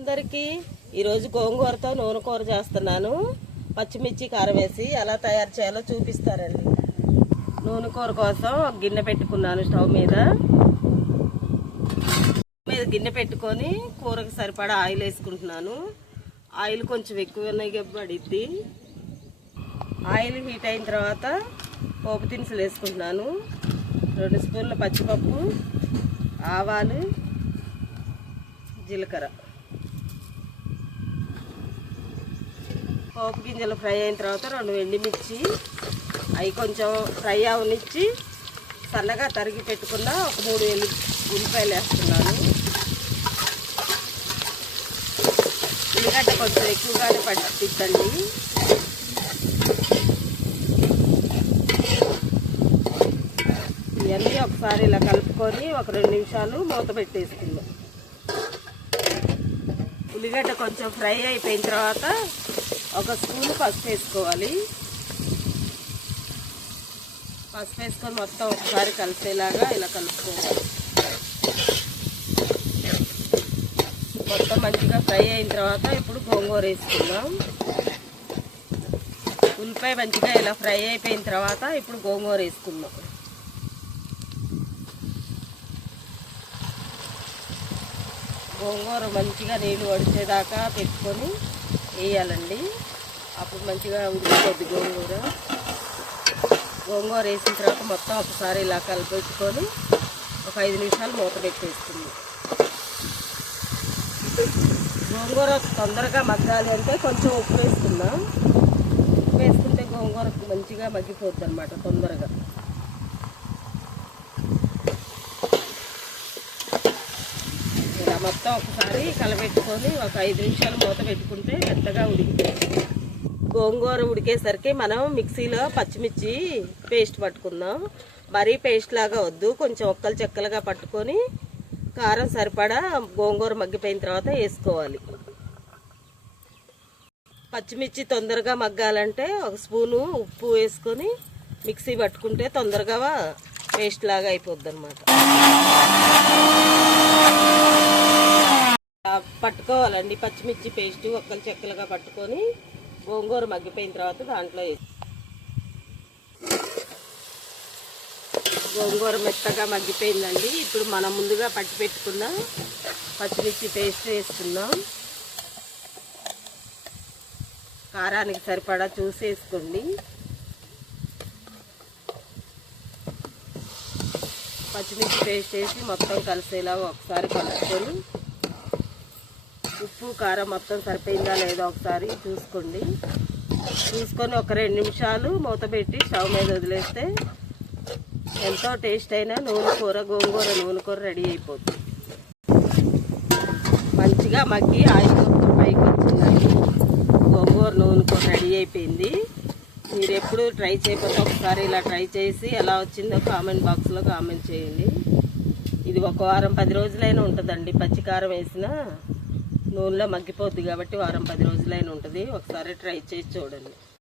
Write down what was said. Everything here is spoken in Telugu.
అందరికీ ఈరోజు గోంగూరతో నూనె కూర చేస్తున్నాను. పచ్చిమిర్చి కారం వేసి ఎలా తయారు చేయాలో చూపిస్తారండి. నూనె కూర కోసం ఒక గిన్నె పెట్టుకున్నాను స్టవ్ మీద. మీద గిన్నె పెట్టుకొని కూరకు సరిపడా ఆయిల్ వేసుకుంటున్నాను. ఆయిల్ కొంచెం ఎక్కువ పడిద్ది. ఆయిల్ హీట్ అయిన తర్వాత పోపు దినుసులు వేసుకుంటున్నాను. రెండు స్పూన్ల పచ్చిపప్పు ఆవాలు జీలకర్ర. పోపు గింజలు ఫ్రై అయిన తర్వాత రెండు ఎండిమిర్చి అవి కొంచెం ఫ్రై అవనిచ్చి సన్నగా తరిగి పెట్టుకున్న ఒక మూడు ఎల్లి ఉల్లిపాయలు వేస్తున్నాను. ఉల్లిగడ్డ కొంచెం ఎక్కువగానే పట్టిద్దండి. ఇవన్నీ ఒకసారి ఇలా కలుపుకొని ఒక రెండు నిమిషాలు మూత పెట్టేసుకుందాం. ఉల్లిగడ్డ కొంచెం ఫ్రై అయిపోయిన తర్వాత ఒక స్పూన్ పసుపు వేసుకోవాలి. పసుపు వేసుకొని మొత్తం ఒకసారి కలిసేలాగా ఇలా కలుపుకోవాలి. మొత్తం మంచిగా ఫ్రై అయిన తర్వాత ఇప్పుడు గోంగూర వేసుకుందాం. ఉల్లిపాయ మంచిగా ఇలా ఫ్రై అయిపోయిన తర్వాత ఇప్పుడు గోంగూర వేసుకుందాం. గోంగూర మంచిగా నీళ్ళు వడిచేదాకా పెట్టుకొని వేయాలండి. అప్పుడు మంచిగా ఉడికిపోద్ది గోంగూర. గోంగూర వేసిన తర్వాత మొత్తం ఒకసారి ఇలా కలిపెట్టుకొని ఒక ఐదు నిమిషాలు మూత పెట్టేస్తుంది గోంగూర తొందరగా మగ్గాలి అంటే కొంచెం ఉప్పు వేసుకుందాం. ఉప్పు వేసుకుంటే గోంగూర మంచిగా మగ్గిపోద్ది అనమాట తొందరగా ఇలా మొత్తం ఒకసారి కలపెట్టుకొని ఒక ఐదు నిమిషాలు మూత పెట్టుకుంటే మెత్తగా ఉడికిపోతుంది. గోంగూర ఉడికేసరికి మనం మిక్సీలో పచ్చిమిర్చి పేస్ట్ పట్టుకుందాం. మరీ పేస్ట్ లాగా వద్దు కొంచెం ఒక్కలు చెక్కలుగా పట్టుకొని కారం సరిపడా గోంగూర మగ్గిపోయిన తర్వాత వేసుకోవాలి. పచ్చిమిర్చి తొందరగా మగ్గాలంటే ఒక స్పూను ఉప్పు వేసుకొని మిక్సీ పట్టుకుంటే తొందరగా పేస్ట్ లాగా అయిపోద్ది అనమాట పట్టుకోవాలండి. పచ్చిమిర్చి పేస్ట్ ఒక్కలు చెక్కలుగా పట్టుకొని గోంగూర మగ్గిపోయిన తర్వాత దాంట్లో వేసి గోంగూర మెత్తగా మగ్గిపోయిందండి. ఇప్పుడు మనం ముందుగా పట్టి పెట్టుకున్న పచ్చిమిర్చి పేస్ట్ వేసుకుందాం. కారానికి సరిపడా చూసేసుకోండి పచ్చిమిర్చి పేస్ట్ వేసి మొత్తం కలిసేలా ఒకసారి కలుపుకొని ఉప్పు కారం మొత్తం సరిపోయిందా లేదా ఒకసారి చూసుకోండి. చూసుకొని ఒక రెండు నిమిషాలు మూత పెట్టి స్టవ్ మీద వదిలేస్తే ఎంతో టేస్ట్ అయిన నూనె కూర గోంగూర నూనె కూర రెడీ అయిపోతుంది. మంచిగా మగ్గి ఆయిల్ మొత్తం పైకి వచ్చిందండి. గోంగూర నూనె కూర రెడీ అయిపోయింది. మీరు ఎప్పుడు ట్రై చేయకపోతే ఒకసారి ఇలా ట్రై చేసి ఎలా వచ్చిందో కామెంట్ బాక్స్లో కామెంట్ చేయండి. ఇది ఒక వారం పది రోజులైనా ఉంటుందండి. పచ్చికారం వేసిన నూనెలో మగ్గిపోద్ది కాబట్టి వారం పది రోజులైనా ఉంటుంది. ఒకసారి ట్రై చేసి చూడండి.